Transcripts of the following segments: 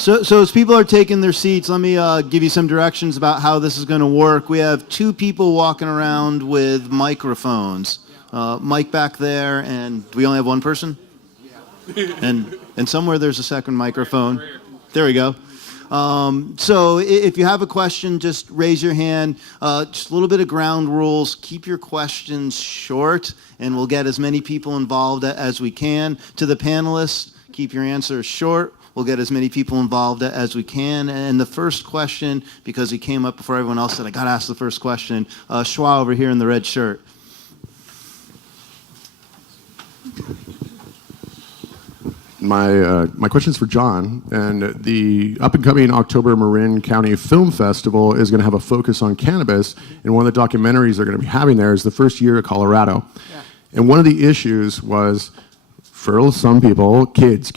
So as people are taking their seats, let me give you some directions about how this is going to work. We have two people walking around with microphones. Mike back there, and do we only have one person? And somewhere there's a second microphone. There we go. So if you have a question, just raise your hand. Just a little bit of ground rules. Keep your questions short, and we'll get as many people involved as we can. To the panelists, keep your answers short. We'll get as many people involved as we can. And the first question, because he came up before everyone else, said, I got to ask the first question. Schwa over here in the red shirt. My question's for John, and the up-and-coming October Marin County Film Festival is going to have a focus on cannabis, and one of the documentaries they're going to be having there is the first year of Colorado. Yeah. And one of the issues was, for some people, kids,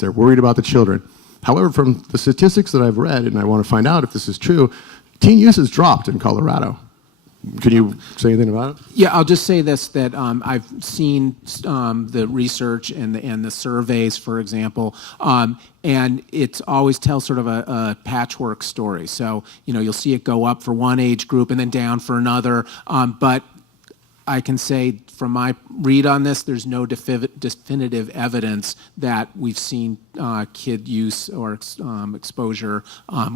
they're worried about the children. However, from the statistics that I've read, and I want to find out if this is true, teen use has dropped in Colorado. Can you say anything about it? Yeah, I'll just say this, that I've seen the research and the surveys, for example, and it always tells sort of a patchwork story. So, you'll see it go up for one age group and then down for another. But I can say from my read on this, there's no definitive evidence that we've seen kid use or exposure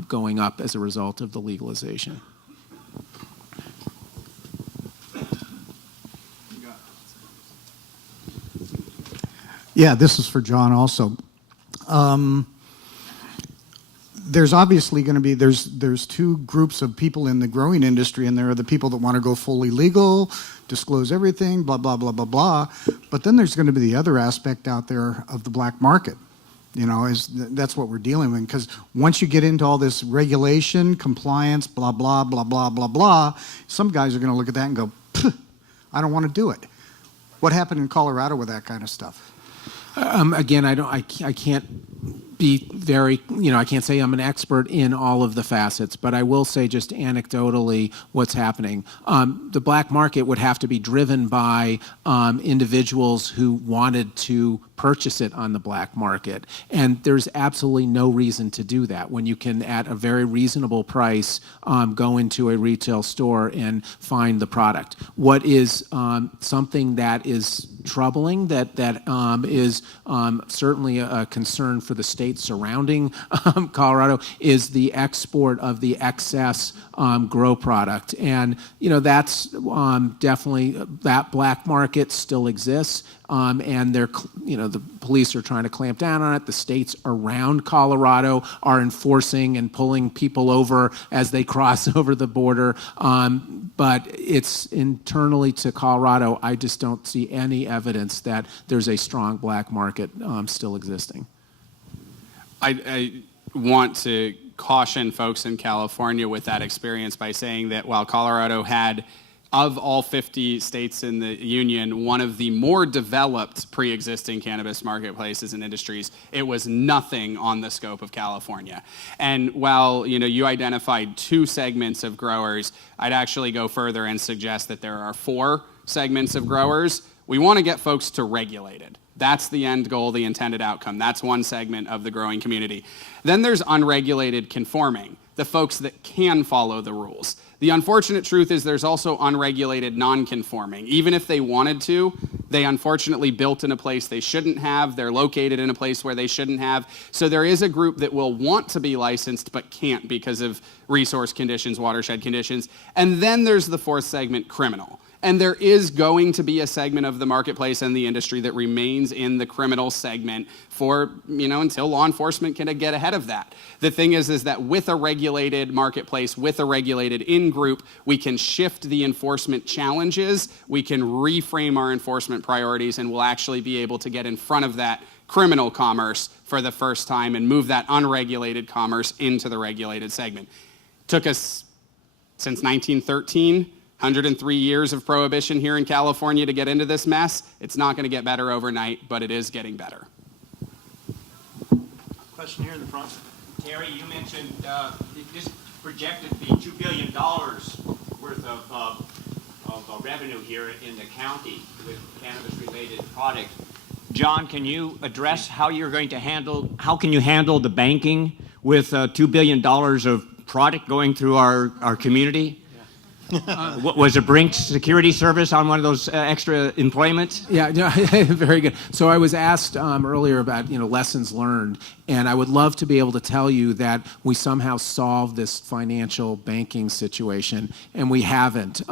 going up as a result of the legalization. Yeah, this is for John also. There's obviously going to be, there's two groups of people in the growing industry, and there are the people that want to go fully legal, disclose everything, blah, blah, blah, blah, blah. But then there's going to be the other aspect out there of the black market. That's what we're dealing with. Because once you get into all this regulation, compliance, blah, blah, blah, blah, blah, blah, some guys are going to look at that and go, I don't want to do it. What happened in Colorado with that kind of stuff? Again, I can't be very, I can't say I'm an expert in all of the facets, but I will say just anecdotally what's happening. The black market would have to be driven by individuals who wanted to purchase it on the black market. And there's absolutely no reason to do that when you can, at a very reasonable price, go into a retail store and find the product. What is something that is troubling, that is certainly a concern for the states surrounding Colorado, is the export of the excess grow product. And, that's definitely, that black market still exists. And they're, the police are trying to clamp down on it. The states around Colorado are enforcing and pulling people over as they cross over the border. But it's internally to Colorado, I just don't see any evidence that there's a strong black market still existing. I want to caution folks in California with that experience by saying that while Colorado had, of all 50 states in the union, one of the more developed pre-existing cannabis marketplaces and industries, it was nothing on the scope of California. And while you identified two segments of growers, I'd actually go further and suggest that there are 4 segments of growers. We want to get folks to regulated. That's the end goal, the intended outcome. That's one segment of the growing community. Then there's unregulated conforming, the folks that can follow the rules. The unfortunate truth is there's also unregulated non-conforming. Even if they wanted to, they unfortunately built in a place they shouldn't have. They're located in a place where they shouldn't have. So there is a group that will want to be licensed but can't because of resource conditions, watershed conditions. And then there's the 4th segment, criminal. And there is going to be a segment of the marketplace and the industry that remains in the criminal segment for, until law enforcement can get ahead of that. The thing is that with a regulated marketplace, with a regulated in-group, we can shift the enforcement challenges, we can reframe our enforcement priorities, and we'll actually be able to get in front of that criminal commerce for the first time and move that unregulated commerce into the regulated segment. Took us since 1913, 103 years of prohibition here in California to get into this mess. It's not going to get better overnight, but it is getting better. Question here in the front. Terry, you mentioned this projected to be $2 billion worth of revenue here in the county with cannabis-related products. John, can you address how you're going to handle, how can you handle the banking with $2 billion of product going through our community? Was it Brink's security service on one of those extra employments? Yeah, no, very good. So I was asked earlier about lessons learned, and I would love to be able to tell you that we somehow solved this financial banking situation, and we haven't.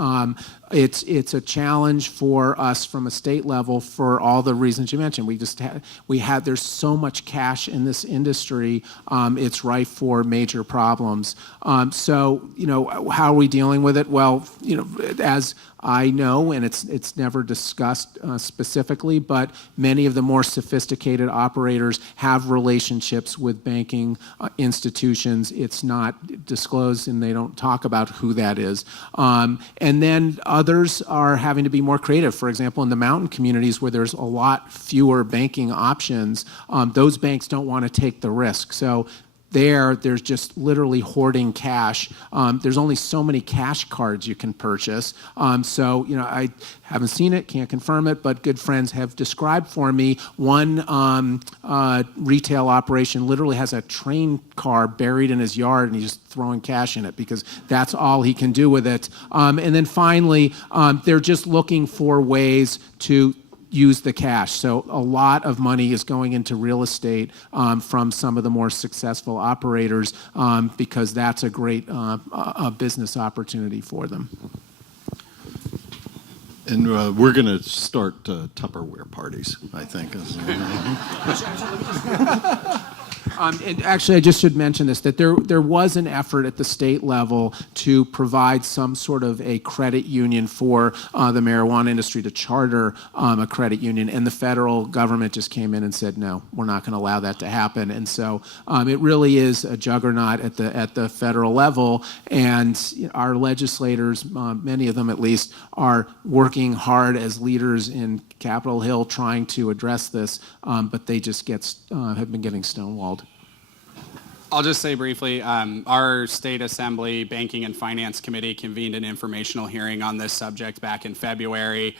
It's a challenge for us from a state level for all the reasons you mentioned. There's so much cash in this industry, it's rife for major problems. So how are we dealing with it? Well, as I know, and it's never discussed specifically, but many of the more sophisticated operators have relationships with banking institutions. It's not disclosed, and they don't talk about who that is. And then others are having to be more creative. For example, in the mountain communities where there's a lot fewer banking options, those banks don't want to take the risk. So there's just literally hoarding cash. There's only so many cash cards you can purchase. So, I haven't seen it, can't confirm it, but good friends have described for me one retail operation literally has a train car buried in his yard, and he's just throwing cash in it because that's all he can do with it. And then finally, they're just looking for ways to use the cash. So a lot of money is going into real estate from some of the more successful operators because that's a great business opportunity for them. And we're going to start Tupperware parties, I think. And actually, I just should mention this, that there was an effort at the state level to provide some sort of a credit union for the marijuana industry, to charter a credit union, and the federal government just came in and said, no, we're not going to allow that to happen. And so it really is a juggernaut at the federal level, and our legislators, many of them at least, are working hard as leaders in Capitol Hill trying to address this, but they just have been getting stonewalled. I'll just say briefly, our State Assembly Banking and Finance Committee convened an informational hearing on this subject back in February.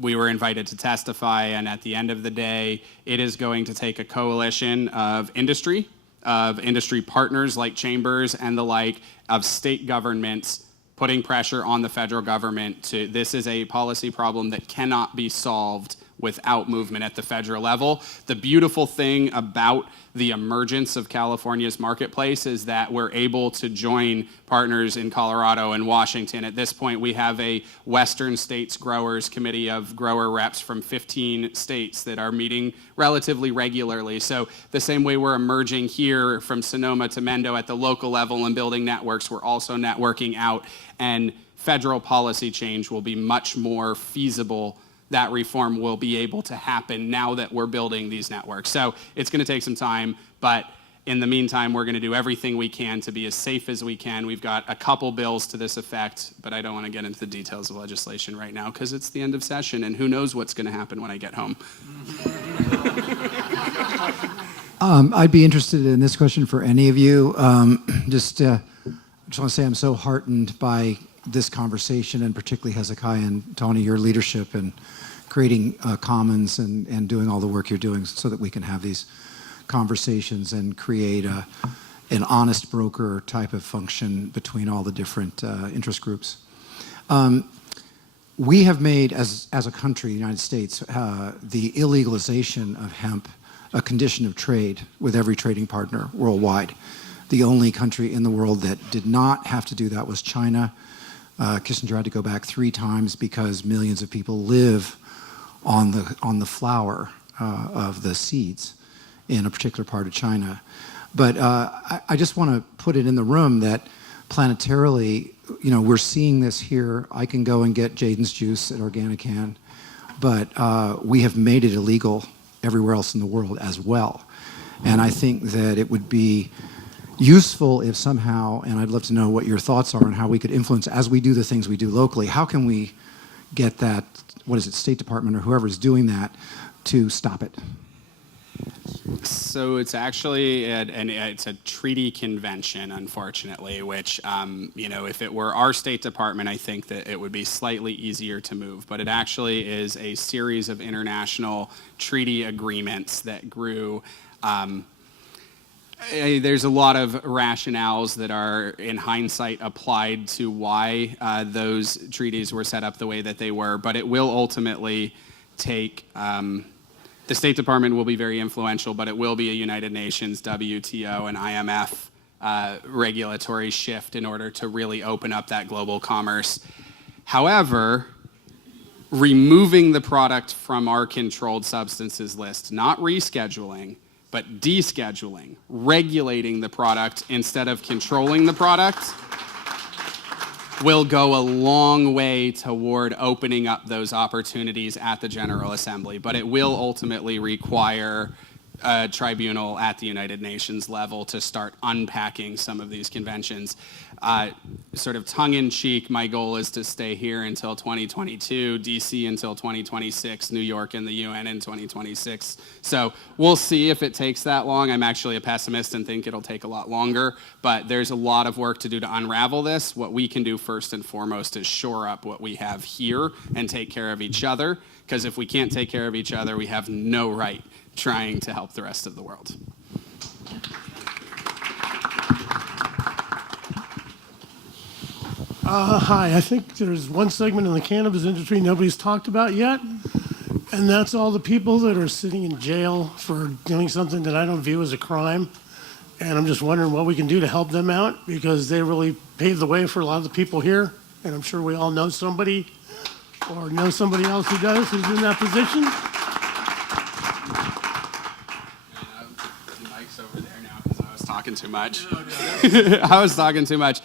We were invited to testify, and at the end of the day, it is going to take a coalition of industry partners like chambers and the like, of state governments putting pressure on the federal government this is a policy problem that cannot be solved without movement at the federal level. The beautiful thing about the emergence of California's marketplace is that we're able to join partners in Colorado and Washington. At this point, we have a Western States Growers Committee of grower reps from 15 states that are meeting relatively regularly. So the same way we're emerging here from Sonoma to Mendo at the local level and building networks, we're also networking out, and federal policy change will be much more feasible. That reform will be able to happen now that we're building these networks. So it's going to take some time, but in the meantime, we're going to do everything we can to be as safe as we can. We've got a couple bills to this effect, but I don't want to get into the details of legislation right now because it's the end of session, and who knows what's going to happen when I get home. I'd be interested in this question for any of you. I just want to say I'm so heartened by this conversation, and particularly Hezekiah and Tony, your leadership and creating commons and doing all the work you're doing so that we can have these conversations and create an honest broker type of function between all the different interest groups. We have made, as a country, the United States, the illegalization of hemp a condition of trade with every trading partner worldwide. The only country in the world that did not have to do that was China. Kissinger had to go back 3 times because millions of people live on the flower of the seeds in a particular part of China. But I just want to put it in the room that planetarily, we're seeing this here. I can go and get Jaden's juice at Organican, but we have made it illegal everywhere else in the world as well. And I think that it would be useful if somehow, and I'd love to know what your thoughts are on how we could influence as we do the things we do locally. How can we get that, State Department or whoever's doing that to stop it? So it's actually it's a treaty convention, unfortunately, which, if it were our State Department, I think that it would be slightly easier to move. But it actually is a series of international treaty agreements that grew. There's a lot of rationales that are, in hindsight, applied to why those treaties were set up the way that they were, but it will ultimately take. The State Department will be very influential, but it will be a United Nations, WTO, and IMF regulatory shift in order to really open up that global commerce. However, removing the product from our controlled substances list, not rescheduling, but descheduling, regulating the product instead of controlling the product, will go a long way toward opening up those opportunities at the General Assembly. But it will ultimately require a tribunal at the United Nations level to start unpacking some of these conventions. Sort of tongue-in-cheek, my goal is to stay here until 2022, DC until 2026, New York and the UN in 2026. So we'll see if it takes that long. I'm actually a pessimist and think it'll take a lot longer, but there's a lot of work to do to unravel this. What we can do first and foremost is shore up what we have here and take care of each other, because if we can't take care of each other, we have no right trying to help the rest of the world. Hi, I think there's one segment in the cannabis industry nobody's talked about yet, and that's all the people that are sitting in jail for doing something that I don't view as a crime. And I'm just wondering what we can do to help them out, because they really paved the way for a lot of the people here, and I'm sure we all know somebody or know somebody else who does, who's in that position. Mike's over there now because I was talking too much. I was talking too much.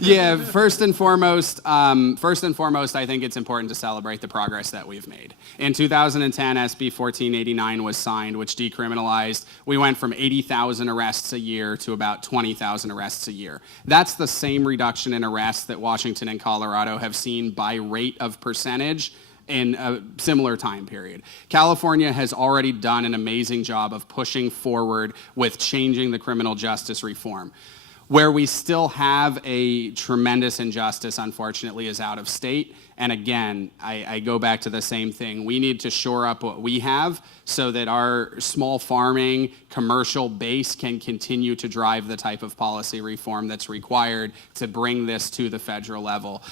Yeah, first and foremost, I think it's important to celebrate the progress that we've made. In 2010, SB 1489 was signed, which decriminalized. We went from 80,000 arrests a year to about 20,000 arrests a year. That's the same reduction in arrests that Washington and Colorado have seen by rate of percentage in a similar time period. California has already done an amazing job of pushing forward with changing the criminal justice reform. Where we still have a tremendous injustice, unfortunately, is out of state. And again, I go back to the same thing. We need to shore up what we have so that our small farming commercial base can continue to drive the type of policy reform that's required to bring this to the federal level.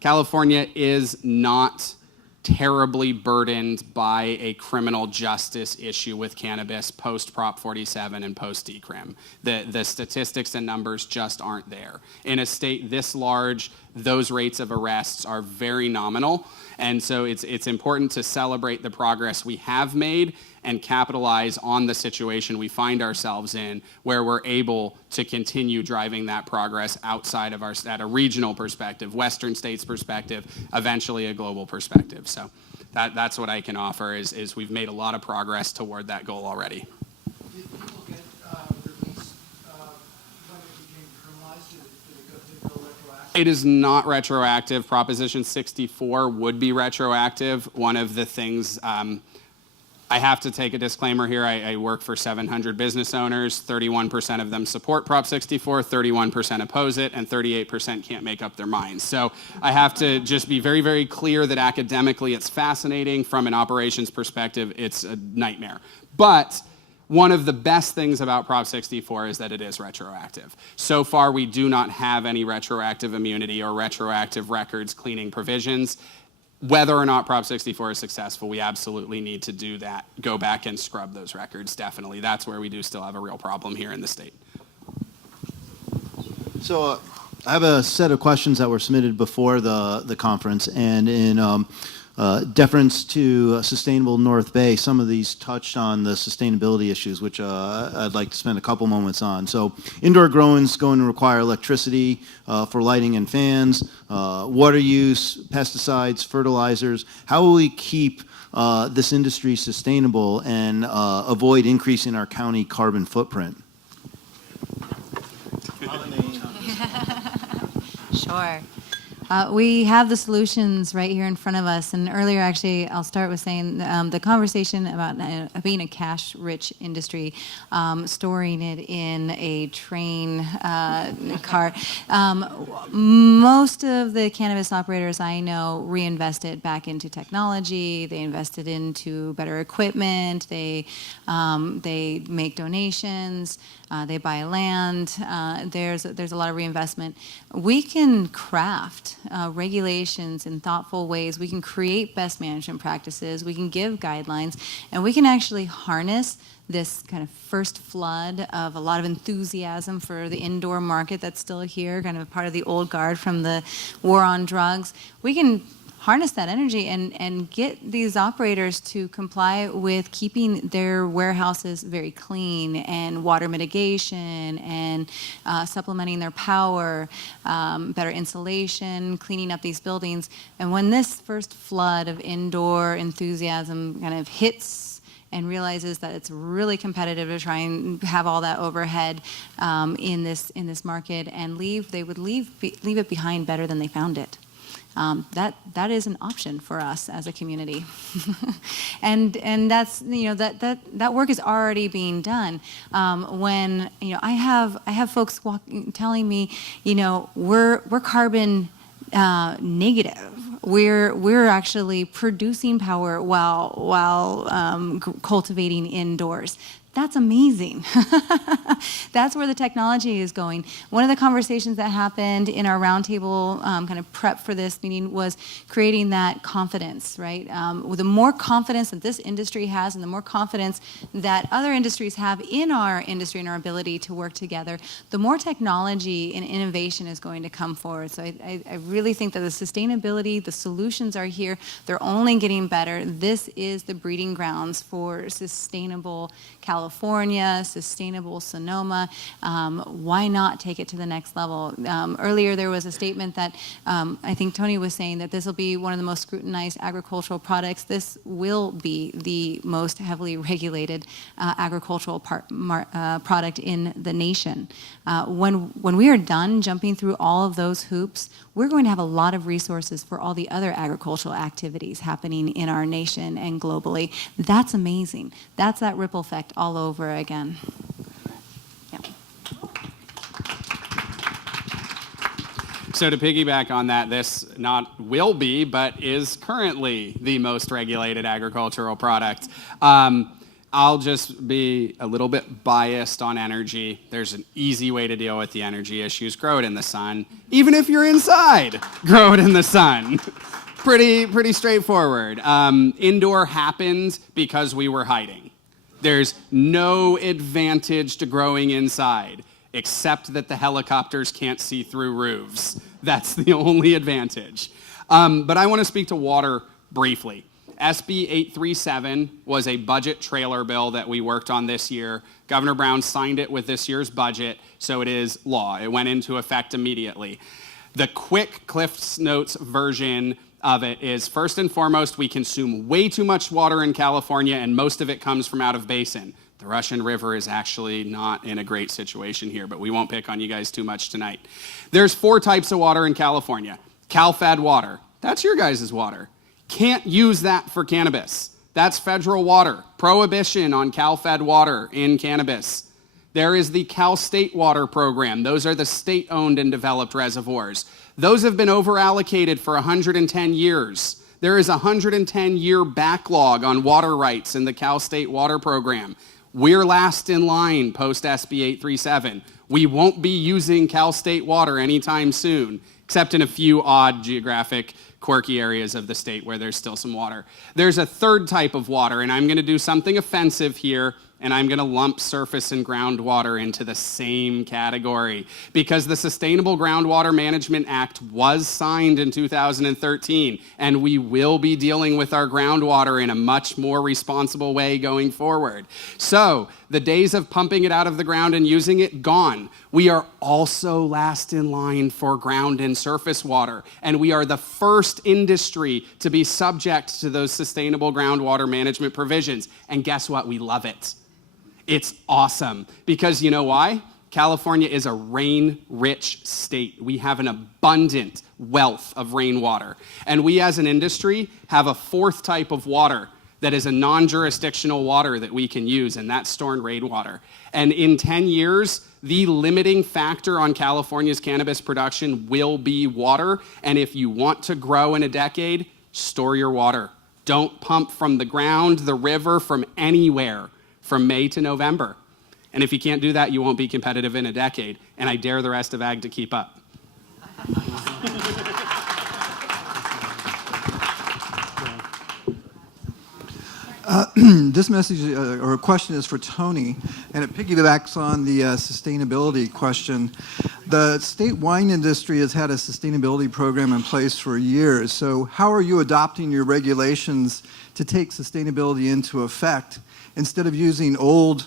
California is not terribly burdened by a criminal justice issue with cannabis post Prop 47 and post decrim. The statistics and numbers just aren't there. In a state this large, those rates of arrests are very nominal, and so it's important to celebrate the progress we have made and capitalize on the situation we find ourselves in, where we're able to continue driving that progress outside of at a regional perspective, Western states perspective, eventually a global perspective. So that's what I can offer is we've made a lot of progress toward that goal already. Did people get released when it became criminalized? Did it go retroactive? It is not retroactive. Proposition 64 would be retroactive. One of the things, I have to take a disclaimer here. I work for 700 business owners. 31% of them support Prop 64, 31% oppose it, and 38% can't make up their minds. So I have to just be very, very clear that academically it's fascinating. From an operations perspective, it's a nightmare. But one of the best things about Prop 64 is that it is retroactive. So far, we do not have any retroactive immunity or retroactive records cleaning provisions. Whether or not Prop 64 is successful, we absolutely need to do that. Go back and scrub those records, definitely. That's where we do still have a real problem here in the state. So I have a set of questions that were submitted before the conference, and in deference to Sustainable North Bay, some of these touched on the sustainability issues, which I'd like to spend a couple moments on. So indoor growing is going to require electricity for lighting and fans, water use, pesticides, fertilizers. How will we keep this industry sustainable and avoid increasing our county carbon footprint? Sure. We have the solutions right here in front of us. And earlier, actually, I'll start with saying the conversation about being a cash-rich industry, storing it in a train cart. Most of the cannabis operators I know reinvested back into technology. They invested into better equipment. They make donations. They buy land. There's a lot of reinvestment. We can craft regulations in thoughtful ways. We can create best management practices. We can give guidelines, and we can actually harness this kind of first flood of a lot of enthusiasm for the indoor market that's still here, kind of part of the old guard from the war on drugs. We can harness that energy and get these operators to comply with keeping their warehouses very clean and water mitigation and supplementing their power, better insulation, cleaning up these buildings. And when this first flood of indoor enthusiasm kind of hits and realizes that it's really competitive to try and have all that overhead in this market and leave, they would leave it behind better than they found it. That is an option for us as a community, and that's that work is already being done. When I have folks telling me, we're carbon negative. We're actually producing power while cultivating indoors. That's amazing. That's where the technology is going. One of the conversations that happened in our roundtable kind of prep for this meeting was creating that confidence, right? The more confidence that this industry has and the more confidence that other industries have in our industry and our ability to work together, the more technology and innovation is going to come forward. So I really think that the sustainability, the solutions are here. They're only getting better. This is the breeding grounds for sustainable California, sustainable Sonoma. Why not take it to the next level? Earlier there was a statement that I think Tony was saying that this will be one of the most scrutinized agricultural products. This will be the most heavily regulated agricultural product in the nation. When we are done jumping through all of those hoops, we're going to have a lot of resources for all the other agricultural activities happening in our nation and globally. That's amazing. That's that ripple effect all over again. Yeah. So to piggyback on that, this not will be, but is currently the most regulated agricultural product. I'll just be a little bit biased on energy. There's an easy way to deal with the energy issues. Grow it in the sun. Even if you're inside, grow it in the sun. Pretty straightforward. Indoor happened because we were hiding. There's no advantage to growing inside, except that the helicopters can't see through roofs. That's the only advantage. But I want to speak to water briefly. SB 837 was a budget trailer bill that we worked on this year. Governor Brown signed it with this year's budget, so it is law. It went into effect immediately. The quick Cliff's Notes version of it is, first and foremost, we consume way too much water in California, and most of it comes from out of basin. The Russian River is actually not in a great situation here, but we won't pick on you guys too much tonight. There's 4 types of water in California. Cal-Fed water, that's your guys' water. Can't use that for cannabis. That's federal water. Prohibition on Cal-Fed water in cannabis. There is the Cal State Water Program. Those are the state-owned and developed reservoirs. Those have been over-allocated for 110 years. There is a 110-year backlog on water rights in the Cal State Water Program. We're last in line post SB 837. We won't be using Cal State water anytime soon, except in a few odd geographic quirky areas of the state where there's still some water. There's a third type of water, and I'm going to do something offensive here, and I'm going to lump surface and groundwater into the same category because the Sustainable Groundwater Management Act was signed in 2013, and we will be dealing with our groundwater in a much more responsible way going forward. So the days of pumping it out of the ground and using it, gone. We are also last in line for ground and surface water, and we are the first industry to be subject to those sustainable groundwater management provisions. And guess what? We love it. It's awesome because you know why? California is a rain-rich state. We have an abundant wealth of rainwater. And we as an industry have a fourth type of water that is a non-jurisdictional water that we can use, and that's stored rainwater. And in 10 years, the limiting factor on California's cannabis production will be water. And if you want to grow in a decade, store your water. Don't pump from the ground, the river, from anywhere from May to November. And if you can't do that, you won't be competitive in a decade. And I dare the rest of ag to keep up. This message or question is for Tony, and it piggybacks on the sustainability question. The state wine industry has had a sustainability program in place for years. So how are you adopting your regulations to take sustainability into effect instead of using old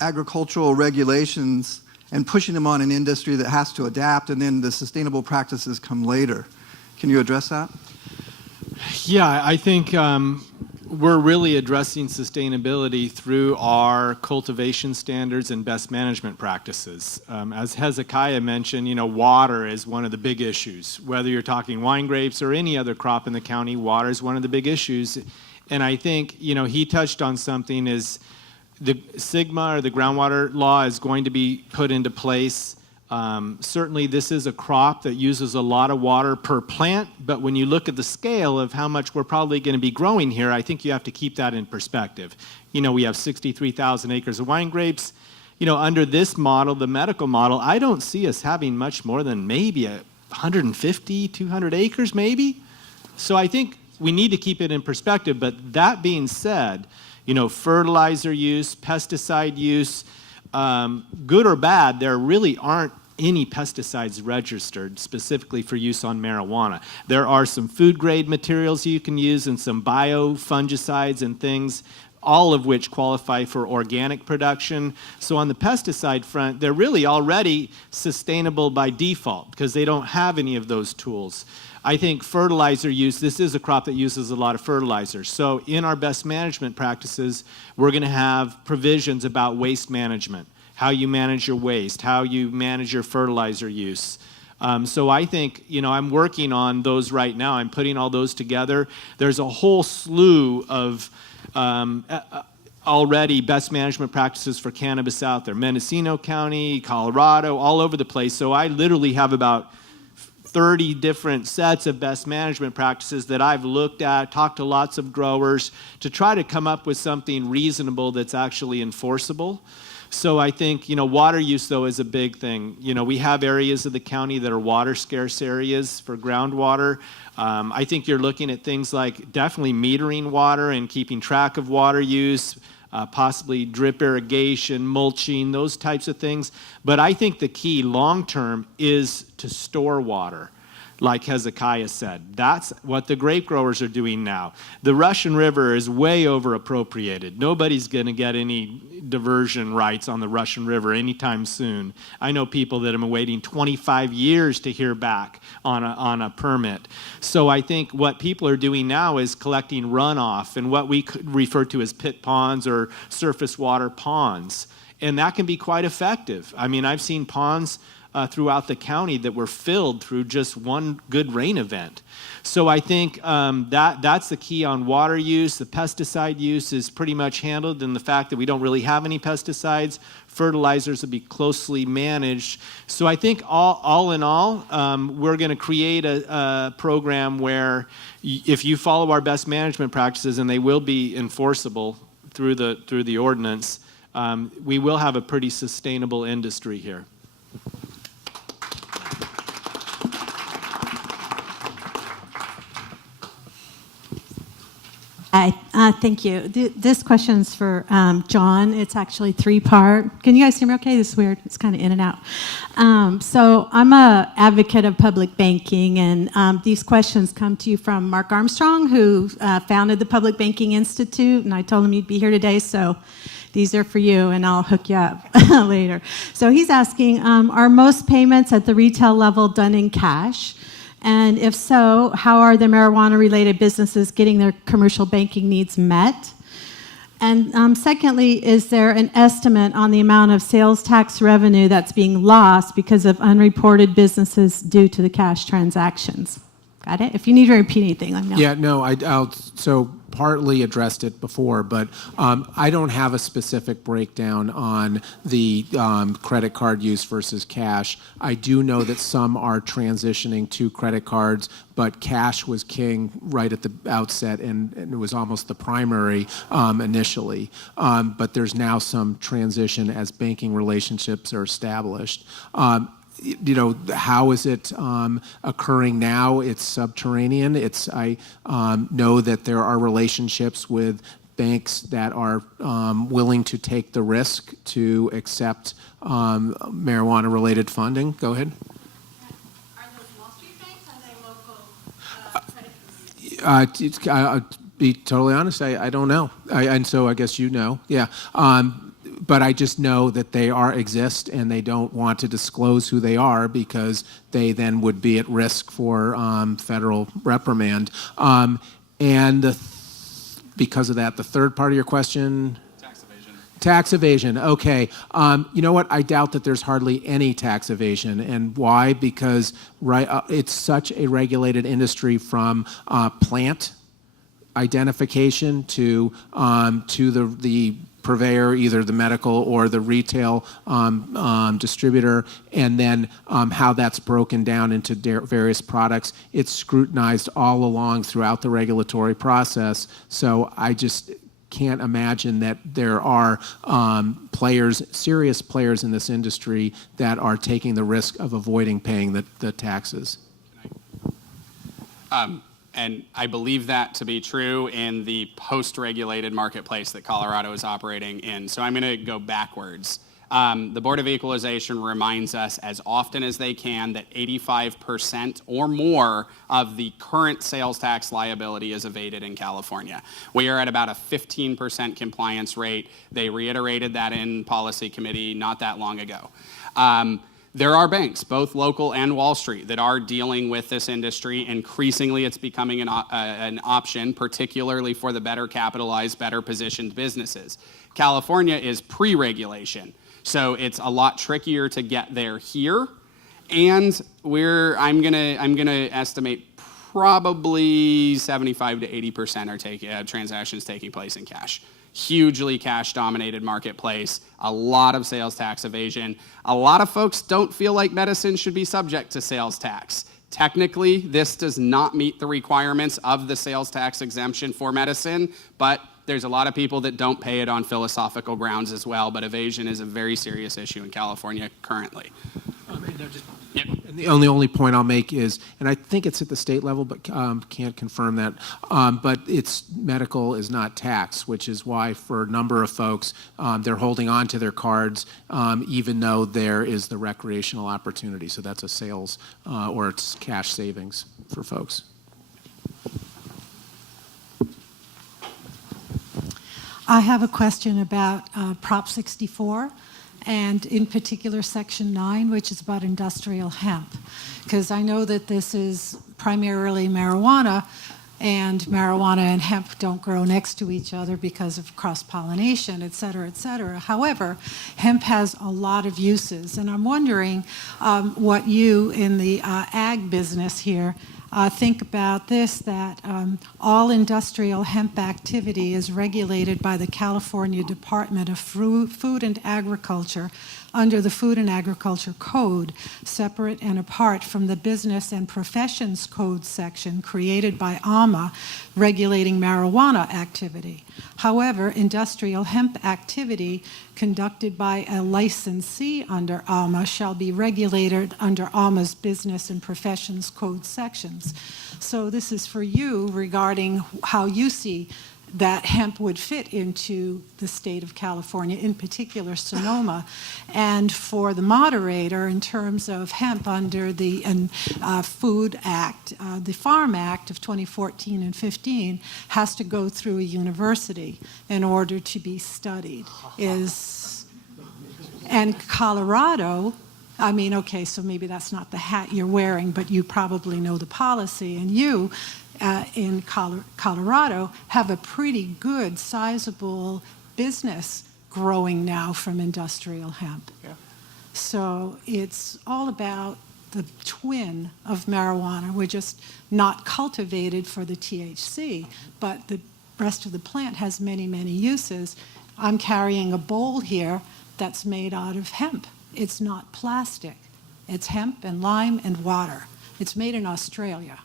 agricultural regulations and pushing them on an industry that has to adapt, and then the sustainable practices come later? Can you address that? Yeah, I think we're really addressing sustainability through our cultivation standards and best management practices. As Hezekiah mentioned, water is one of the big issues. Whether you're talking wine grapes or any other crop in the county, water is one of the big issues. And I think, he touched on something is the SGMA, or the groundwater law, is going to be put into place. Certainly this is a crop that uses a lot of water per plant, but when you look at the scale of how much we're probably going to be growing here, I think you have to keep that in perspective. We have 63,000 acres of wine grapes. Under this model, the medical model, I don't see us having much more than maybe 150, 200 acres maybe. So I think we need to keep it in perspective, but that being said, fertilizer use, pesticide use, good or bad, there really aren't any pesticides registered specifically for use on marijuana. There are some food-grade materials you can use and some biofungicides and things, all of which qualify for organic production. So on the pesticide front, they're really already sustainable by default because they don't have any of those tools. I think fertilizer use, this is a crop that uses a lot of fertilizer. So in our best management practices, we're going to have provisions about waste management, how you manage your waste, how you manage your fertilizer use. So I think, I'm working on those right now. I'm putting all those together. There's a whole slew of already best management practices for cannabis out there. Mendocino County, Colorado, all over the place. So I literally have about 30 different sets of best management practices that I've looked at, talked to lots of growers to try to come up with something reasonable that's actually enforceable. So I think, water use, though, is a big thing. We have areas of the county that are water scarce areas for groundwater. I think you're looking at things like definitely metering water and keeping track of water use, possibly drip irrigation, mulching, those types of things. But I think the key long-term is to store water, like Hezekiah said. That's what the grape growers are doing now. The Russian River is way over appropriated. Nobody's going to get any diversion rights on the Russian River anytime soon. I know people that have been waiting 25 years to hear back on a permit. So I think what people are doing now is collecting runoff and what we could refer to as pit ponds or surface water ponds. And that can be quite effective. I mean, I've seen ponds throughout the county that were filled through just one good rain event. So I think that's the key on water use. The pesticide use is pretty much handled in the fact that we don't really have any pesticides. Fertilizers will be closely managed. So I think all in all, we're going to create a program where if you follow our best management practices, and they will be enforceable through the ordinance, we will have a pretty sustainable industry here. Hi, thank you. This question's for John. It's actually three-part. Can you guys hear me okay? This is weird. It's kind of in and out. So I'm an advocate of public banking, and these questions come to you from Mark Armstrong, who founded the Public Banking Institute, and I told him you'd be here today, so these are for you, and I'll hook you up later. So he's asking, are most payments at the retail level done in cash? And if so, how are the marijuana-related businesses getting their commercial banking needs met? And secondly, is there an estimate on the amount of sales tax revenue that's being lost because of unreported businesses due to the cash transactions? Got it? If you need to repeat anything, let me know. Yeah, no, I'll so partly addressed it before, but I don't have a specific breakdown on the credit card use versus cash. I do know that some are transitioning to credit cards, but cash was king right at the outset, and it was almost the primary initially. But there's now some transition as banking relationships are established. How is it occurring now? It's subterranean. I know that there are relationships with banks that are willing to take the risk to accept marijuana-related funding. Go ahead. Are those Wall Street banks? Are they local credit? I'll be totally honest, I don't know. And so I guess you know. Yeah. But I just know that they exist, and they don't want to disclose who they are because they then would be at risk for federal reprimand. Because of that, the third part of your question? Tax evasion. Tax evasion, okay. You know what? I doubt that there's hardly any tax evasion. And why? Because it's such a regulated industry, from plant identification to the purveyor, either the medical or the retail distributor, and then how that's broken down into various products. It's scrutinized all along throughout the regulatory process. So I just can't imagine that there are serious players in this industry that are taking the risk of avoiding paying the taxes. And I believe that to be true in the post-regulated marketplace that Colorado is operating in. So I'm going to go backwards. The Board of Equalization reminds us as often as they can that 85% or more of the current sales tax liability is evaded in California. We are at about a 15% compliance rate. They reiterated that in policy committee not that long ago. There are banks, both local and Wall Street, that are dealing with this industry. Increasingly, it's becoming an option, particularly for the better capitalized, better positioned businesses. California is pre-regulation, so it's a lot trickier to get there here. And I'm gonna estimate probably 75 to 80% are transactions taking place in cash. Hugely cash-dominated marketplace, a lot of sales tax evasion. A lot of folks don't feel like medicine should be subject to sales tax. Technically, this does not meet the requirements of the sales tax exemption for medicine, but there's a lot of people that don't pay it on philosophical grounds as well, but evasion is a very serious issue in California currently. Yep. And the only point I'll make is, and I think it's at the state level, but can't confirm that, but medical is not tax, which is why for a number of folks, they're holding on to their cards, even though there is the recreational opportunity. So that's a sales or it's cash savings for folks. I have a question about Prop 64. And in particular, Section 9, which is about industrial hemp. Because I know that this is primarily marijuana, and marijuana and hemp don't grow next to each other because of cross-pollination, et cetera, et cetera. However, hemp has a lot of uses, and I'm wondering what you in the ag business here think about this, that all industrial hemp activity is regulated by the California Department of Food and Agriculture under the Food and Agriculture Code, separate and apart from the Business and Professions Code section created by AMA regulating marijuana activity. However, industrial hemp activity conducted by a licensee under AMA shall be regulated under AMA's Business and Professions Code sections. So this is for you regarding how you see that hemp would fit into the state of California, in particular Sonoma, and for the moderator in terms of hemp under the Food Act, the Farm Act of 2014 and 15 has to go through a university in order to be studied. And Colorado, I mean, okay, so maybe that's not the hat you're wearing, but you probably know the policy, and you in Colorado have a pretty good, sizable business growing now from industrial hemp. Yeah. So it's all about the twin of marijuana. We're just not cultivated for the THC, but the rest of the plant has many, many uses. I'm carrying a bowl here that's made out of hemp. It's not plastic. It's hemp and lime and water. It's made in Australia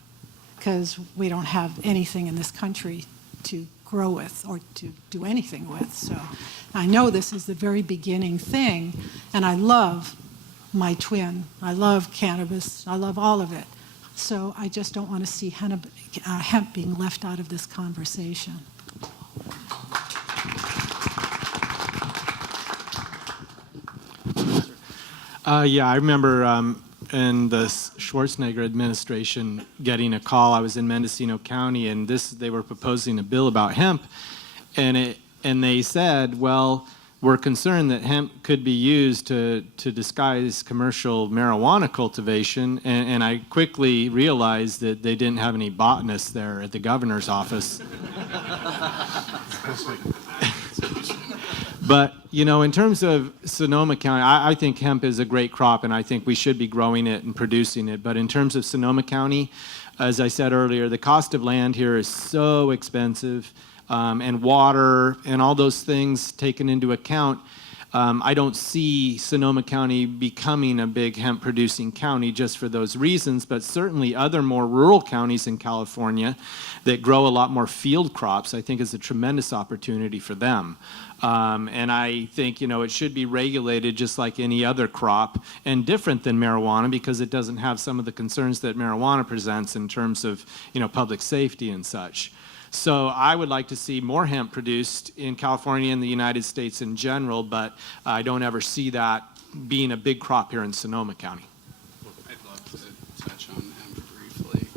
because we don't have anything in this country to grow with or to do anything with. So I know this is the very beginning thing, and I love my twin. I love cannabis. I love all of it. So I just don't want to see hemp being left out of this conversation. Yeah, I remember in the Schwarzenegger administration getting a call. I was in Mendocino County, and they were proposing a bill about hemp, and they said, well, we're concerned that hemp could be used to disguise commercial marijuana cultivation, and I quickly realized that they didn't have any botanists there at the governor's office. But, you know, in terms of Sonoma County, I think hemp is a great crop, and I think we should be growing it and producing it. But in terms of Sonoma County, as I said earlier, the cost of land here is so expensive, and water and all those things taken into account. I don't see Sonoma County becoming a big hemp-producing county just for those reasons, but certainly other more rural counties in California that grow a lot more field crops, I think is a tremendous opportunity for them. And I think, you know, it should be regulated just like any other crop and different than marijuana because it doesn't have some of the concerns that marijuana presents in terms of, you know, public safety and such. So I would like to see more hemp produced in California and the United States in general, but I don't ever see that being a big crop here in Sonoma County. I'd love to touch on hemp briefly.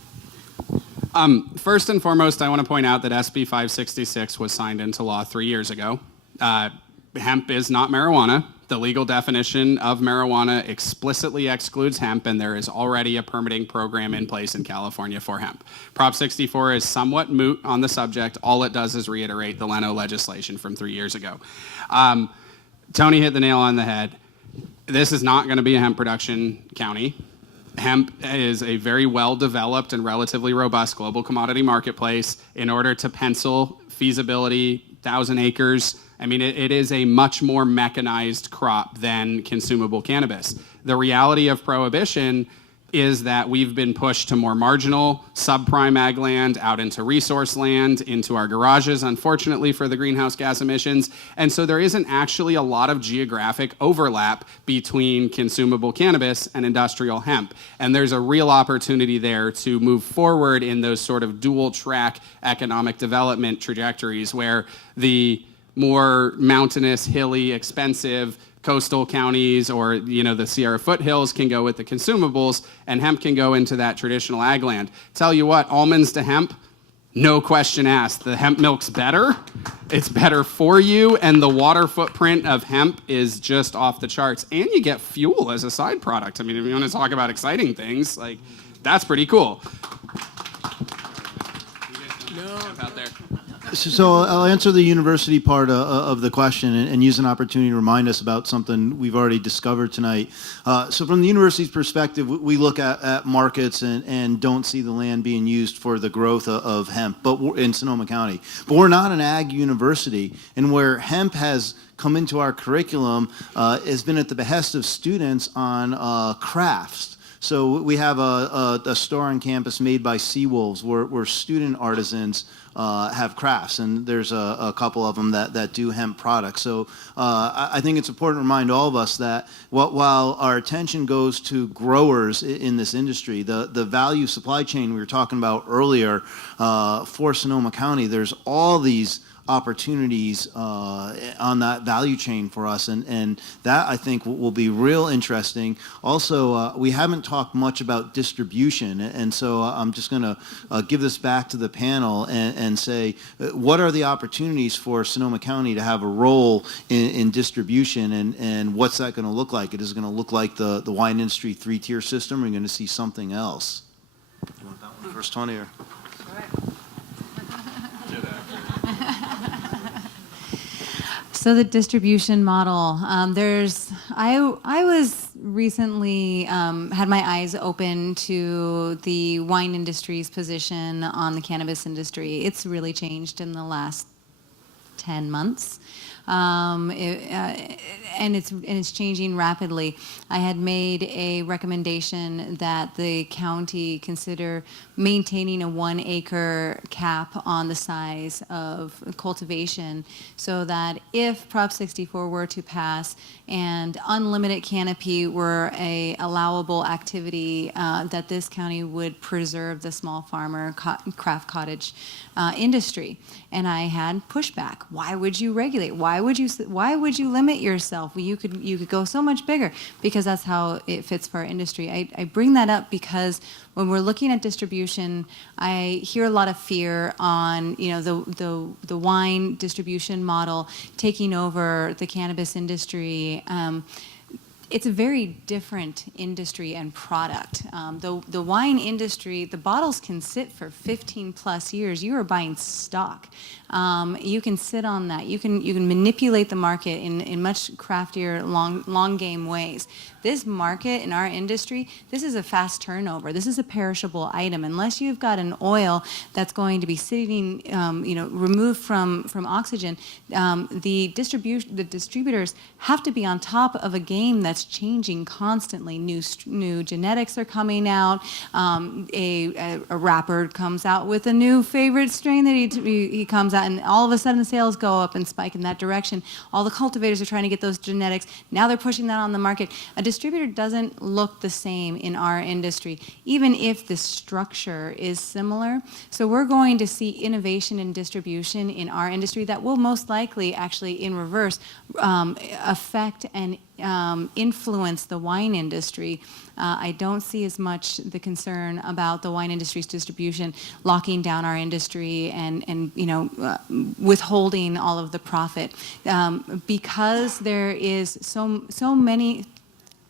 First and foremost, I want to point out that SB 566 was signed into law 3 years ago. Hemp is not marijuana. The legal definition of marijuana explicitly excludes hemp, and there is already a permitting program in place in California for hemp. Prop 64 is somewhat moot on the subject. All it does is reiterate the Leno legislation from 3 years ago. Tony hit the nail on the head. This is not going to be a hemp production county. Hemp is a very well-developed and relatively robust global commodity marketplace. In order to pencil feasibility, 1,000 acres, I mean, it is a much more mechanized crop than consumable cannabis. The reality of prohibition is that we've been pushed to more marginal, subprime ag land, out into resource land, into our garages, unfortunately, for the greenhouse gas emissions. And so there isn't actually a lot of geographic overlap between consumable cannabis and industrial hemp. And there's a real opportunity there to move forward in those sort of dual track economic development trajectories where the more mountainous, hilly, expensive coastal counties or, you know, the Sierra foothills can go with the consumables and hemp can go into that traditional ag land. Tell you what, almonds to hemp, no question asked. The hemp milk's better. It's better for you, and the water footprint of hemp is just off the charts. And you get fuel as a side product. I mean, if you want to talk about exciting things, like, that's pretty cool. Out there. So I'll answer the university part of the question and use an opportunity to remind us about something we've already discovered tonight. So from the university's perspective, we look at markets and don't see the land being used for the growth of hemp but in Sonoma County. But we're not an ag university, and where hemp has come into our curriculum has been at the behest of students on crafts. So we have a store on campus made by Seawolves where student artisans have crafts, and there's a couple of them that do hemp products. So I think it's important to remind all of us that while our attention goes to growers in this industry, the value supply chain we were talking about earlier for Sonoma County, there's all these opportunities on that value chain for us, and that I think will be real interesting. Also, we haven't talked much about distribution, and so I'm just going to give this back to the panel and say, what are the opportunities for Sonoma County to have a role in distribution, and what's that going to look like? It is going to look like the wine industry three-tier system, or are you going to see something else? You want that one first, Tony? Or? So the distribution model, I was recently had my eyes open to the wine industry's position on the cannabis industry. It's really changed in the last 10 months. And it's changing rapidly. I had made a recommendation that the county consider maintaining a 1 acre cap on the size of cultivation, so that if Prop 64 were to pass and unlimited canopy were a allowable activity, that this county would preserve the small farmer craft cottage industry. And I had pushback. Why would you regulate? Why would you limit yourself? You could go so much bigger, because that's how it fits for our industry. I bring that up because when we're looking at distribution, I hear a lot of fear on the wine distribution model taking over the cannabis industry. It's a very different industry and product. The wine industry, the bottles can sit for 15 plus years. You are buying stock. You can sit on that. You can manipulate the market in much craftier, long game ways. This market in our industry, this is a fast turnover. This is a perishable item. Unless you've got an oil that's going to be sitting, removed from oxygen, the distributors have to be on top of a game that's changing constantly. New genetics are coming out. A rapper comes out with a new favorite strain that he comes out, and all of a sudden sales go up and spike in that direction. All the cultivators are trying to get those genetics. Now they're pushing that on the market. A distributor doesn't look the same in our industry, even if the structure is similar. So we're going to see innovation in distribution in our industry that will most likely, actually in reverse, affect and influence the wine industry. I don't see as much the concern about the wine industry's distribution locking down our industry and withholding all of the profit, because there is so many.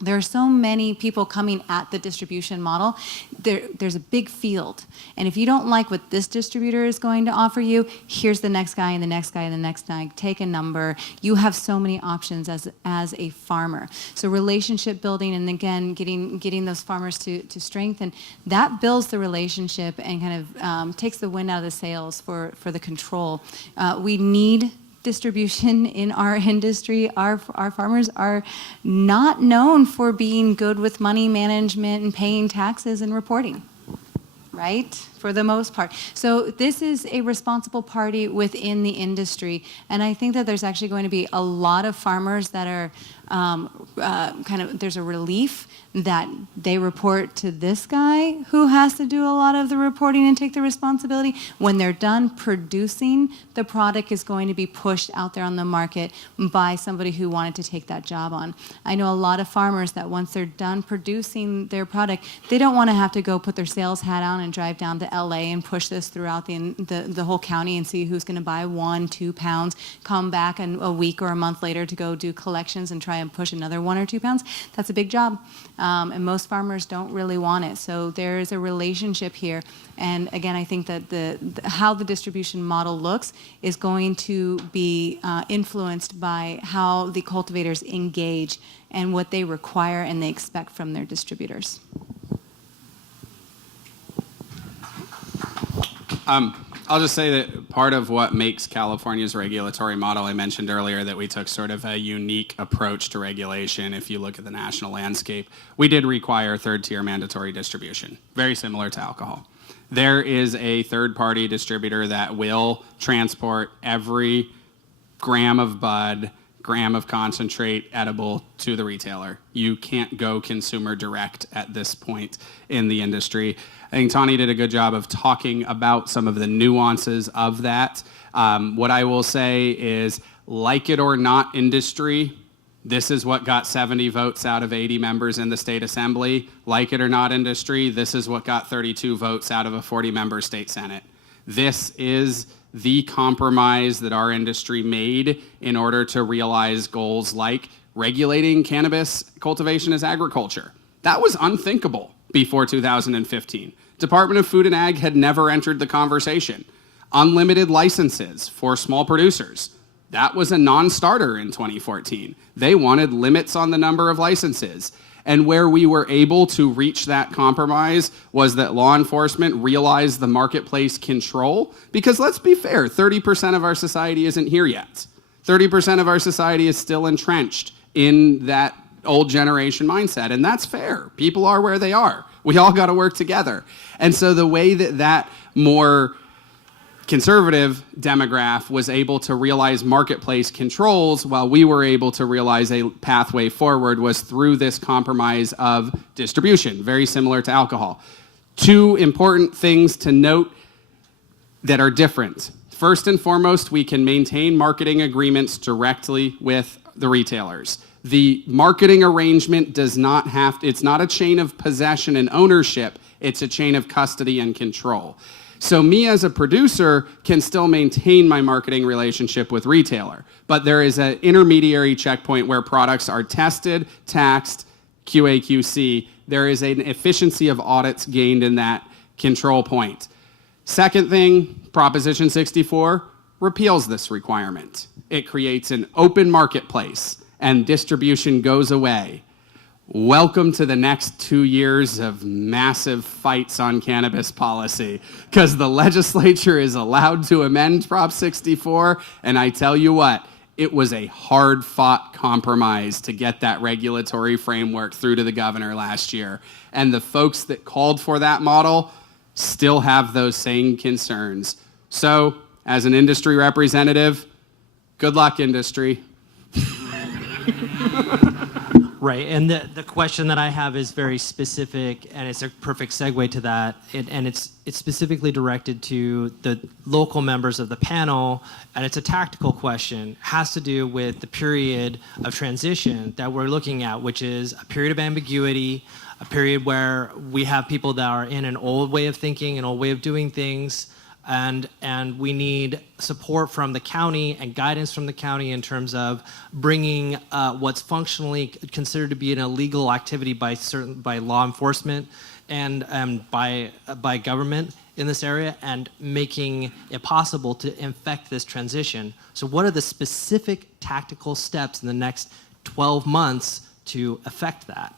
There are so many people coming at the distribution model. There's a big field. And if you don't like what this distributor is going to offer you, here's the next guy and the next guy and the next guy. Take a number. You have so many options as a farmer. So relationship building, and again, getting those farmers to strengthen, that builds the relationship and kind of takes the wind out of the sails for the control. We need distribution in our industry. Our farmers are not known for being good with money management and paying taxes and reporting, right? For the most part. So this is a responsible party within the industry. And I think that there's actually going to be a lot of farmers that are there's a relief that they report to this guy who has to do a lot of the reporting and take the responsibility. When they're done producing, the product is going to be pushed out there on the market by somebody who wanted to take that job on. I know a lot of farmers that once they're done producing their product, they don't want to have to go put their sales hat on and drive down to LA and push this throughout the whole county and see who's going to buy 1-2 pounds, come back a week or a month later to go do collections and try and push another 1 or 2 pounds. That's a big job. And most farmers don't really want it. So there's a relationship here. And again, I think that how the distribution model looks is going to be influenced by how the cultivators engage and what they require and they expect from their distributors. I'll just say that part of what makes California's regulatory model, I mentioned earlier that we took sort of a unique approach to regulation. If you look at the national landscape, we did require third-tier mandatory distribution, very similar to alcohol. There is a third-party distributor that will transport every gram of bud, gram of concentrate, edible to the retailer. You can't go consumer direct at this point in the industry. I think Tawny did a good job of talking about some of the nuances of that. What I will say is, like it or not industry, this is what got 70 votes out of 80 members in the state assembly. Like it or not industry, this is what got 32 votes out of a 40-member state senate. This is the compromise that our industry made in order to realize goals like regulating cannabis cultivation as agriculture. That was unthinkable before 2015. Department of Food and Ag had never entered the conversation. Unlimited licenses for small producers. That was a non-starter in 2014. They wanted limits on the number of licenses. And where we were able to reach that compromise was that law enforcement realized the marketplace control. Because let's be fair, 30% of our society isn't here yet. 30% of our society is still entrenched in that old generation mindset. And that's fair. People are where they are. We all got to work together. And so the way that that more conservative demographic was able to realize marketplace controls while we were able to realize a pathway forward was through this compromise of distribution, very similar to alcohol. Two important things to note that are different. First and foremost, we can maintain marketing agreements directly with the retailers. The marketing arrangement does not have, it's not a chain of possession and ownership, it's a chain of custody and control. So me as a producer can still maintain my marketing relationship with retailer, but there is an intermediary checkpoint where products are tested, taxed, QA/QC. There is an efficiency of audits gained in that control point. Second thing, Proposition 64 repeals this requirement. It creates an open marketplace and distribution goes away. Welcome to the next 2 years of massive fights on cannabis policy, because the legislature is allowed to amend Prop 64, and I tell you what, it was a hard-fought compromise to get that regulatory framework through to the governor last year. And the folks that called for that model still have those same concerns. So, as an industry representative, good luck, industry. Right, and the question that I have is very specific, and it's a perfect segue to that, and it's specifically directed to the local members of the panel, and it's a tactical question. It has to do with the period of transition that we're looking at, which is a period of ambiguity, a period where we have people that are in an old way of thinking, an old way of doing things, and we need support from the county and guidance from the county in terms of bringing what's functionally considered to be an illegal activity by law enforcement and by government in this area, and making it possible to effect this transition. So what are the specific tactical steps in the next 12 months to effect that?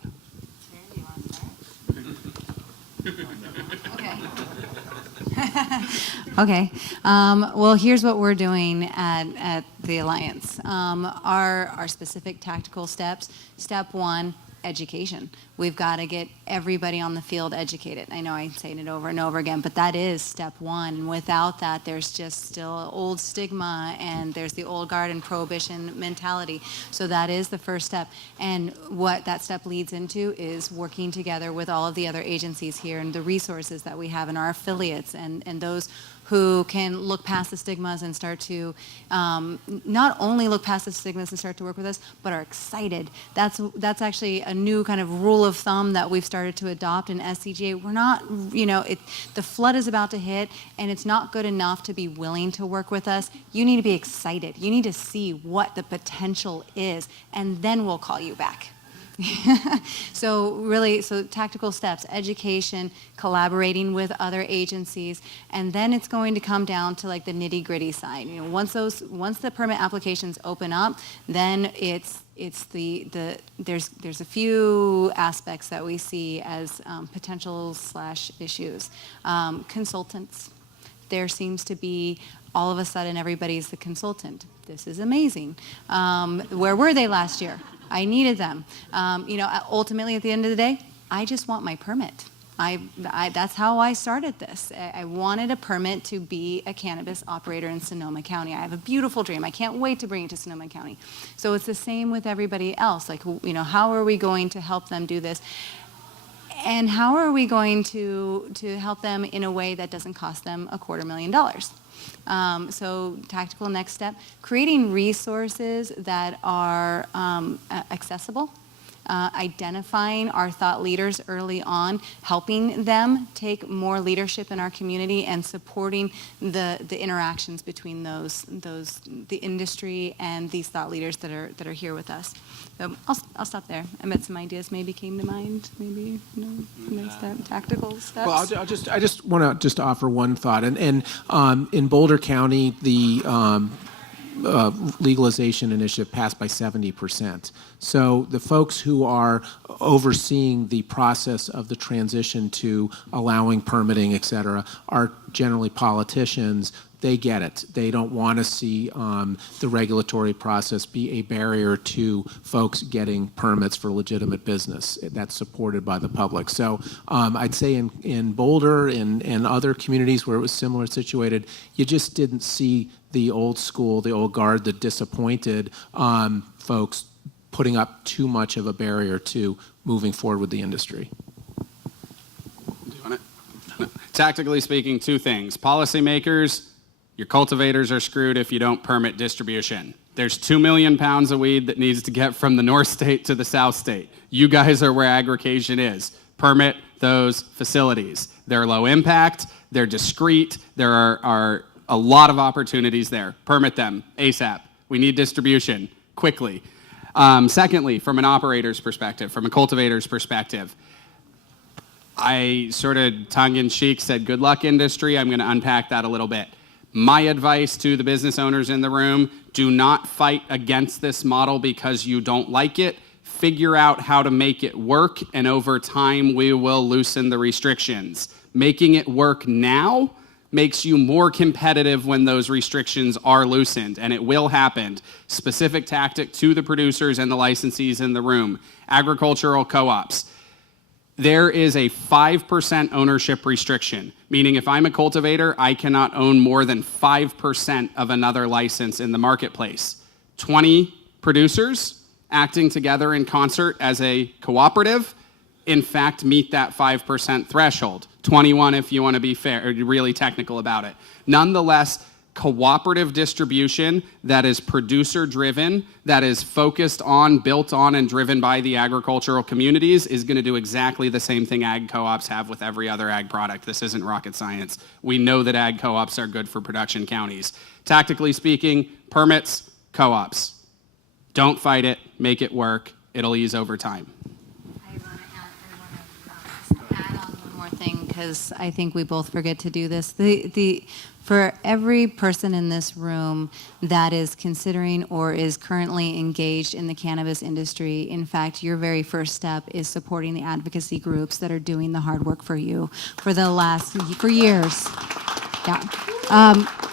Okay. Well, here's what we're doing at the Alliance. Our specific tactical steps. Step one, education. We've got to get everybody on the field educated. I know I'm saying it over and over again, but that is step one. Without that, there's just still old stigma, and there's the old guard and prohibition mentality. So that is the first step. And what that step leads into is working together with all of the other agencies here and the resources that we have in our affiliates and those who can look past the stigmas and start to not only look past the stigmas and start to work with us, but are excited. That's actually a new kind of rule of thumb that we've started to adopt in SCGA. We're not, the flood is about to hit, and it's not good enough to be willing to work with us. You need to be excited. You need to see what the potential is, and then we'll call you back. So tactical steps, education, collaborating with other agencies, and then it's going to come down to like the nitty-gritty side. Once the permit applications open up, then there's a few aspects that we see as potential/issues. Consultants. There seems to be all of a sudden everybody's the consultant. This is amazing. Where were they last year? I needed them. Ultimately, at the end of the day, I just want my permit. That's how I started this. I wanted a permit to be a cannabis operator in Sonoma County. I have a beautiful dream. I can't wait to bring it to Sonoma County. So it's the same with everybody else. Like, how are we going to help them do this? And how are we going to help them in a way that doesn't cost them $250,000? So tactical next step, creating resources that are accessible, identifying our thought leaders early on, helping them take more leadership in our community, and supporting the interactions between the industry and these thought leaders that are here with us. So I'll stop there. I bet some ideas maybe came to mind. Maybe next step, tactical steps. Well, I just want to offer one thought, and in Boulder County, legalization initiative passed by 70%. So the folks who are overseeing the process of the transition to allowing permitting, et cetera, are generally politicians. They get it. They don't want to see the regulatory process be a barrier to folks getting permits for legitimate business. That's supported by the public. So I'd say in Boulder and other communities where it was similar situated, you just didn't see the old school, the old guard, the disappointed folks putting up too much of a barrier to moving forward with the industry. Tactically speaking, two things. Policymakers, your cultivators are screwed if you don't permit distribution. There's 2 million pounds of weed that needs to get from the North State to the South State. You guys are where aggregation is. Permit those facilities. They're low impact, they're discreet, there are a lot of opportunities there. Permit them ASAP. We need distribution quickly. Secondly, from an operator's perspective, from a cultivator's perspective, I sort of tongue-in-cheek said, good luck, industry. I'm going to unpack that a little bit. My advice to the business owners in the room, do not fight against this model because you don't like it. Figure out how to make it work, and over time, we will loosen the restrictions. Making it work now makes you more competitive when those restrictions are loosened, and it will happen. Specific tactic to the producers and the licensees in the room. Agricultural co-ops. There is a 5% ownership restriction, meaning if I'm a cultivator, I cannot own more than 5% of another license in the marketplace. 20 producers acting together in concert as a cooperative, in fact, meet that 5% threshold. 21 if you want to be fair, or really technical about it. Nonetheless, cooperative distribution that is producer-driven, that is focused on, built on, and driven by the agricultural communities is going to do exactly the same thing ag co-ops have with every other ag product. This isn't rocket science. We know that ag co-ops are good for production counties. Tactically speaking, permits, co-ops. Don't fight it, make it work. It'll ease over time. Add on one more thing, because I think we both forget to do this. For every person in this room that is considering or is currently engaged in the cannabis industry, in fact, your very first step is supporting the advocacy groups that are doing the hard work for you for years. Yeah.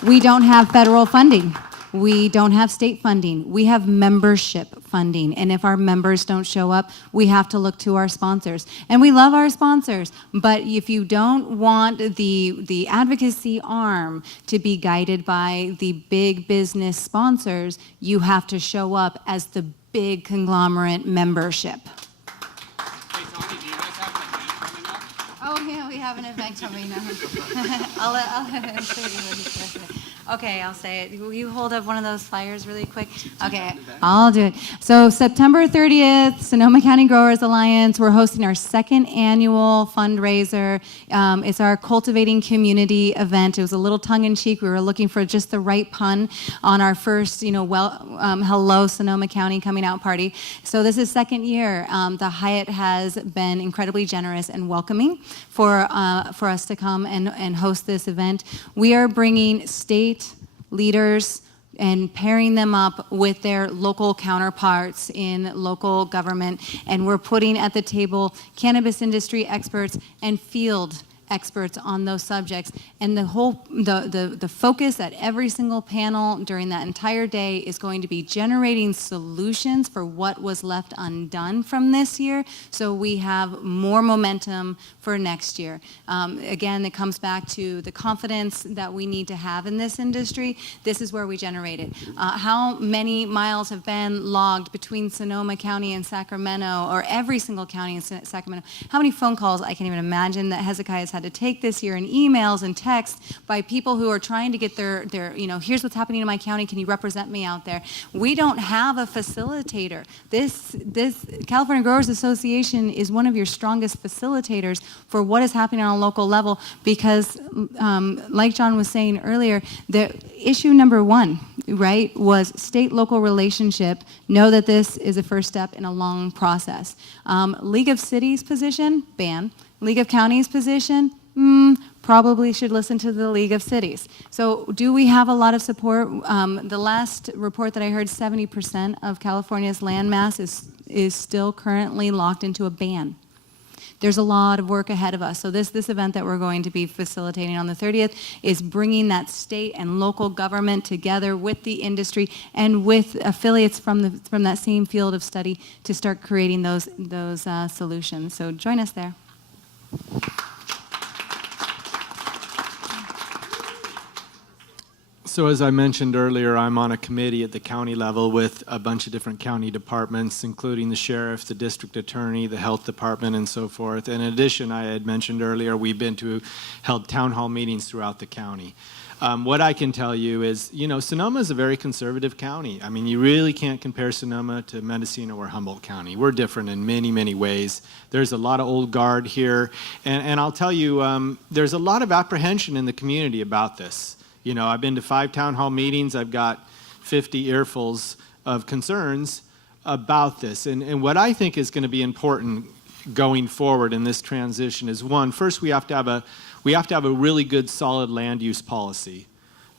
We don't have federal funding. We don't have state funding. We have membership funding. And if our members don't show up, we have to look to our sponsors. And we love our sponsors. But if you don't want the advocacy arm to be guided by the big business sponsors, you have to show up as the big conglomerate membership. Hey, Tony, do you guys have an event coming up? Oh, yeah, we have an event coming up. I'll show you what he says. Okay, I'll say it. Will you hold up one of those flyers really quick? Okay, I'll do it. So September 30th, Sonoma County Growers Alliance, we're hosting our second annual fundraiser. It's our Cultivating Community event. It was a little tongue-in-cheek. We were looking for just the right pun on our first, hello Sonoma County coming out party. So this is second year. The Hyatt has been incredibly generous and welcoming for us to come and host this event. We are bringing state leaders and pairing them up with their local counterparts in local government, and we're putting at the table cannabis industry experts and field experts on those subjects, and the focus at every single panel during that entire day is going to be generating solutions for what was left undone from this year, so we have more momentum for next year. Again, it comes back to the confidence that we need to have in this industry. This is where we generate it. How many miles have been logged between Sonoma County and Sacramento, or every single county in Sacramento? How many phone calls, I can't even imagine, that Hezekiah's had to take this year, in emails and texts by people who are trying to get their here's what's happening in my county, can you represent me out there? We don't have a facilitator. This California Growers Association is one of your strongest facilitators for what is happening on a local level, because like John was saying earlier, the issue number one, right, was state-local relationship. Know that this is a first step in a long process. League of Cities position, ban. League of Counties position, probably should listen to the League of Cities. So do we have a lot of support? The last report that I heard, 70% of California's land mass is still currently locked into a ban. There's a lot of work ahead of us. So this event that we're going to be facilitating on the 30th is bringing that state and local government together with the industry and with affiliates from that same field of study to start creating those solutions. So join us there. So as I mentioned earlier, I'm on a committee at the county level with a bunch of different county departments, including the sheriff, the district attorney, the health department, and so forth. In addition, I had mentioned earlier, we've held town hall meetings throughout the county. What I can tell you is, Sonoma is a very conservative county. I mean, you really can't compare Sonoma to Mendocino or Humboldt County. We're different in many, many ways. There's a lot of old guard here. And I'll tell you, there's a lot of apprehension in the community about this. I've been to 5 town hall meetings. I've got 50 earfuls of concerns about this. And what I think is going to be important going forward in this transition is, one, first we have to have a really good, solid land use policy.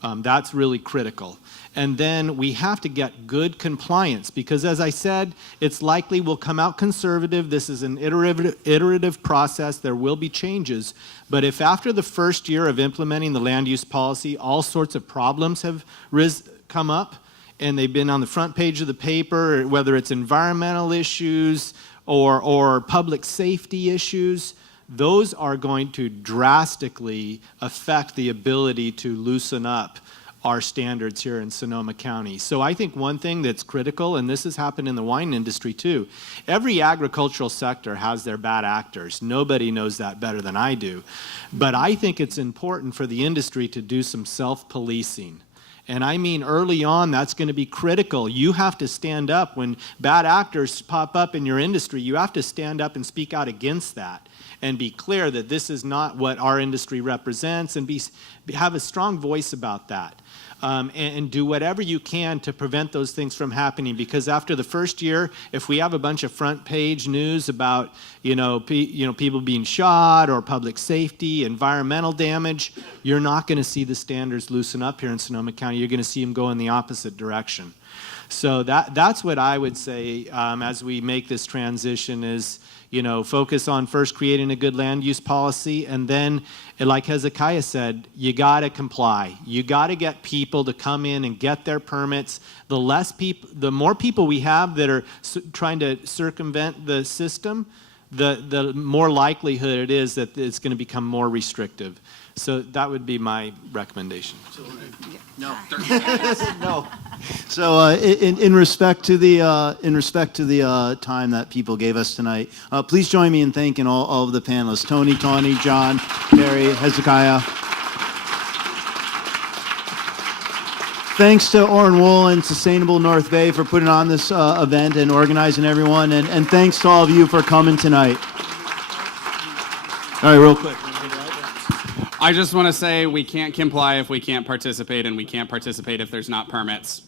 That's really critical. And then we have to get good compliance because, as I said, it's likely we'll come out conservative. This is an iterative process. There will be changes. But if after the first year of implementing the land use policy, all sorts of problems have come up, and they've been on the front page of the paper, whether it's environmental issues or public safety issues, those are going to drastically affect the ability to loosen up our standards here in Sonoma County. So I think one thing that's critical, and this has happened in the wine industry too, every agricultural sector has their bad actors. Nobody knows that better than I do. But I think it's important for the industry to do some self-policing. And I mean early on, that's going to be critical. You have to stand up when bad actors pop up in your industry. You have to stand up and speak out against that and be clear that this is not what our industry represents and have a strong voice about that. And do whatever you can to prevent those things from happening. Because after the first year, if we have a bunch of front page news about people being shot or public safety, environmental damage, you're not going to see the standards loosen up here in Sonoma County. You're going to see them go in the opposite direction. So that's what I would say as we make this transition is, focus on first creating a good land use policy, and then, like Hezekiah said, you got to comply. You got to get people to come in and get their permits. The more people we have that are trying to circumvent the system, the more likelihood it is that it's going to become more restrictive. So that would be my recommendation. No. No. So in respect to the time that people gave us tonight, please join me in thanking all of the panelists: Tony, Tawny, John, Barry, Hezekiah. Thanks to Orrin Wool and Sustainable North Bay for putting on this event and organizing everyone, and thanks to all of you for coming tonight. All right, real quick. I just want to say we can't comply if we can't participate, and we can't participate if there's not permits.